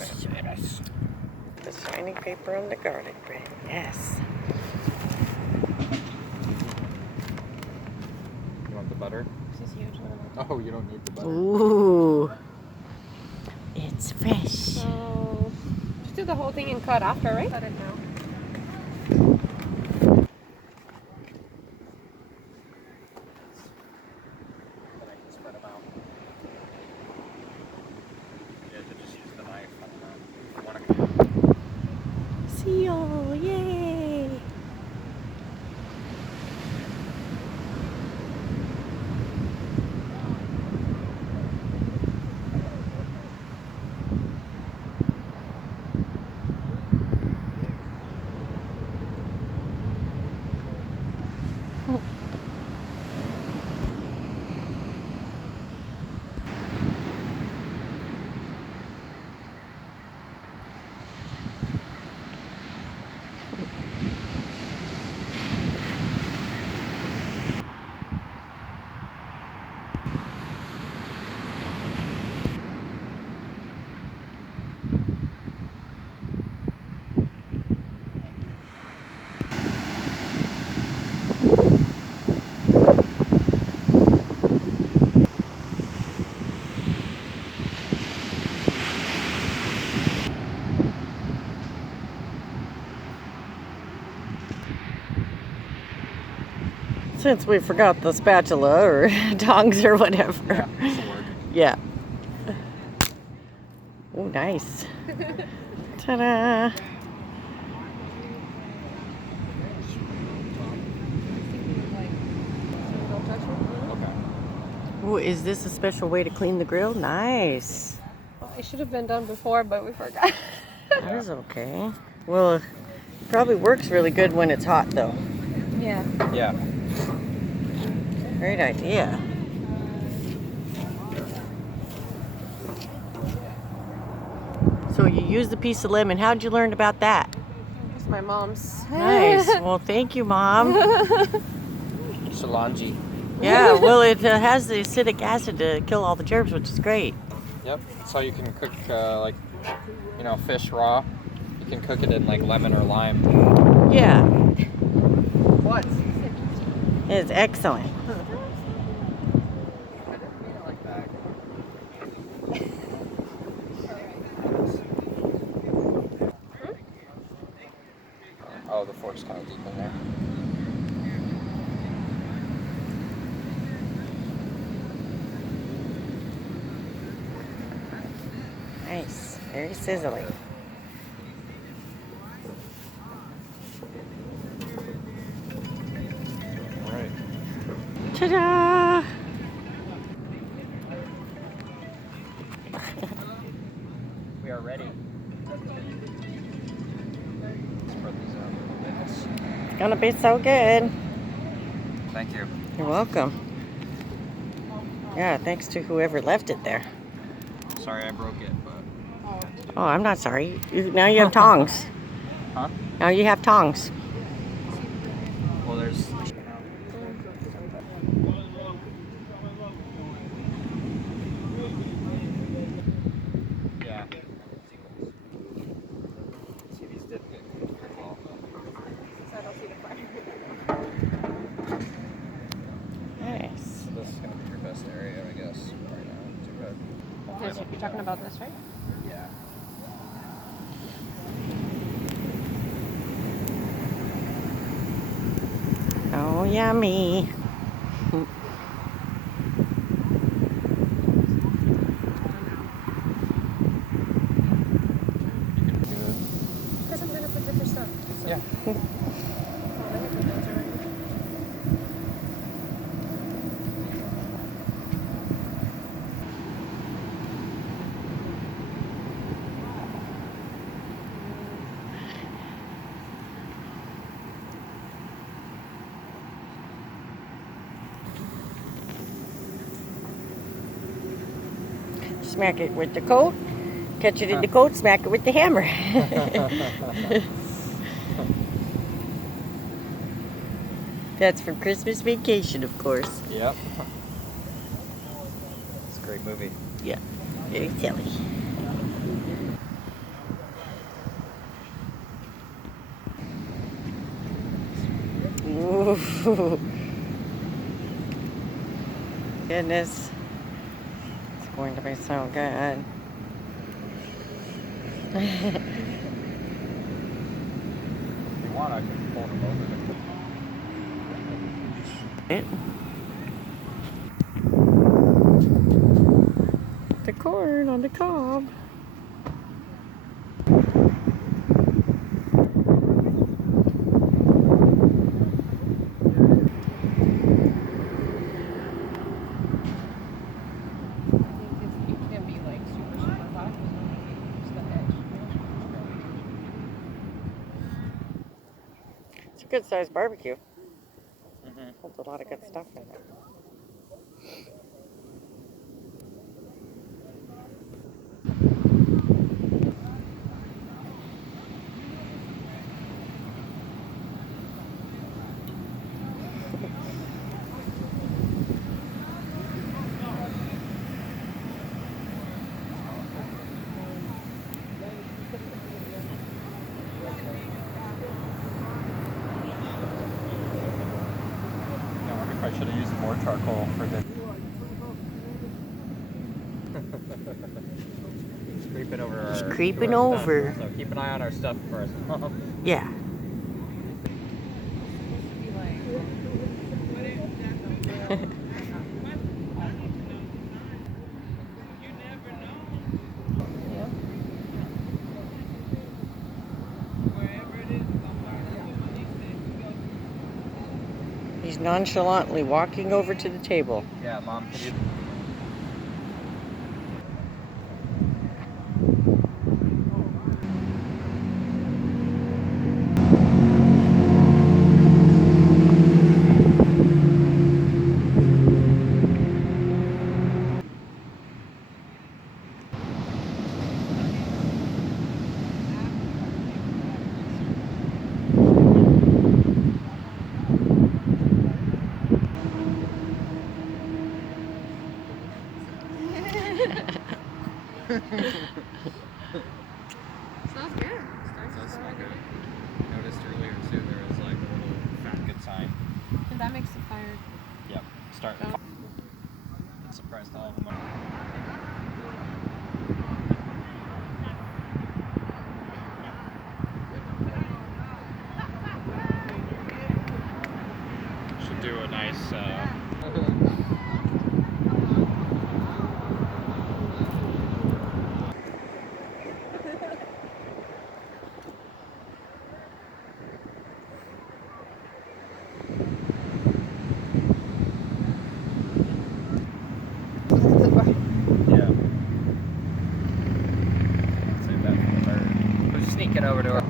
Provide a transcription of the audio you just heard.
Yes. The shiny paper on the garlic bread. Yes. You want the butter? This is huge. Oh, you don't need the butter. Ooh. It's fresh. So, just do the whole thing and cut after, right? Cut it now. Then I can spread them out. Yeah, to just use the knife. I don't know. If you want to... Seal. Yay. Since we forgot the spatula or tongs or whatever. Yeah, this'll work. Yeah. Oh, nice. Ta-da. Okay. Oh, is this a special way to clean the grill? Nice. Well, it should have been done before, but we forgot. That is okay. Well, it probably works really good when it's hot, though. Yeah. Yeah. Great idea. So you used the piece of lemon. How'd you learn about that? It's my mom's. Nice. Well, thank you, Mom. Solange. Yeah, well, it has the acidic acid to kill all the germs, which is great. Yep. That's how you can cook, fish raw. You can cook it in, like, lemon or lime. Yeah, What? it's excellent. Oh, the fork's kind of deep in there. Nice. Very sizzling. All right. Ta-da! We are ready. Spread these out. It's gonna be so good. Thank you. You're welcome. Yeah, thanks to whoever left it there. Sorry I broke it, but... Oh, I'm not sorry. Now you have tongs. Huh? Now you have tongs. Well, there's... Yeah. See, these did get well. Nice. So this is going to be your best area, I guess, right now. Too bad. You're talking about this, right? Yeah. Oh, yummy. Because I'm going to put different stuff. Yeah. Smack it with the coat. Catch it in the coat, smack it with the hammer. That's from Christmas Vacation, of course. Yep. It's a great movie. Yeah, very silly. Goodness. It's going to be so good. If you want, I can pull them over. The corn on the cob. It can be like super hot. Just the edge. It's a good sized barbecue. Mm-hmm. Holds a lot of good stuff in it. I should have used more charcoal for this. Just creeping over Just our, creeping to our over. Stuff. So keep an eye on our stuff first. Yeah. He's nonchalantly walking over to the table. Yeah, Mom. Can you... Smells good. It does smell good. I noticed earlier too there was like a little fat good sign. And that makes the fire. Yep. Start. Oh. I'm surprised all of them are. Should do a nice. Yeah. Save that for the bird. We're sneaking over to her.